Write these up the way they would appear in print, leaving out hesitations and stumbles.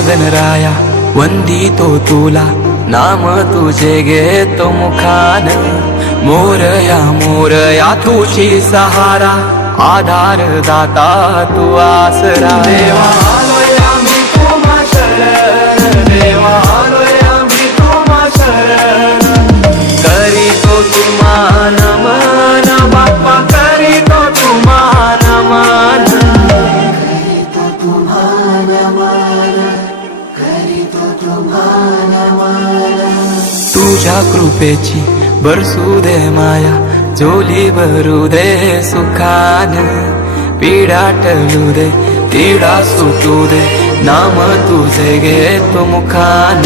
गणराया वंदितो तुला, नाम तुझे घेतो मुखान. मोरया मोरया तुझी सहारा, आधार दाता तू आसरा. देवा आलोय आम्ही तुम्हा शरण, देवा आलोय आम्ही तुम्हा शरण. करीतो तुम्हा नमन बाप्पा, करीतो तुम्हा नमन. तुझ्या कृपेची बरसू दे माया, झोली भरू दे सुखान. पीडा टळू दे, तिडा सुटू दे, नाम तुझे घेतो मुखान.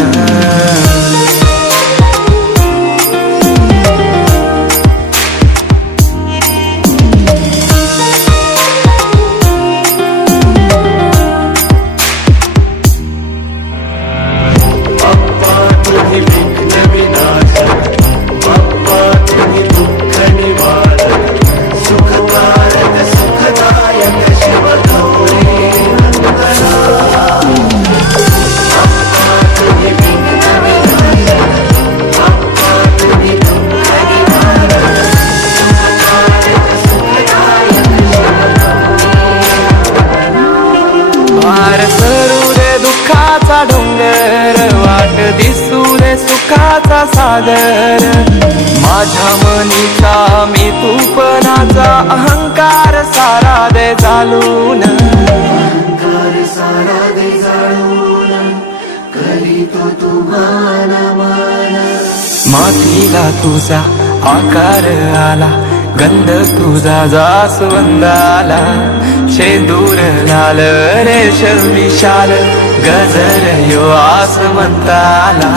डोंगर वाट दिसू दे सुखाचा सागर. माझ्या मनीचा मी तूपणाचा अहंकार सारा दे जाळून. करीतो तुम्हा नमन. मातीला तुझा आकार आला, गंध तुझा जास्वंदाला. शेंदूर लाल रेशमी शाल, गजर यो आसमंताला.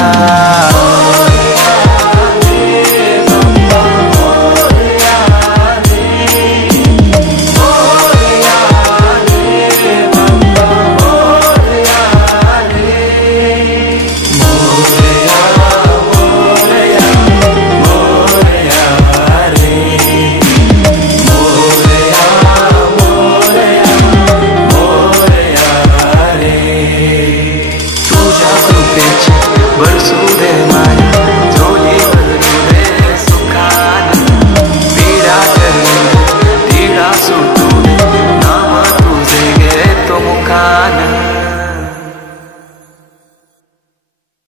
बरसू दे माया, झोली भरू दे सुखान. पीडा टळू दे, तिडा सुटू दे, नाम तुझे घेतो मुखान.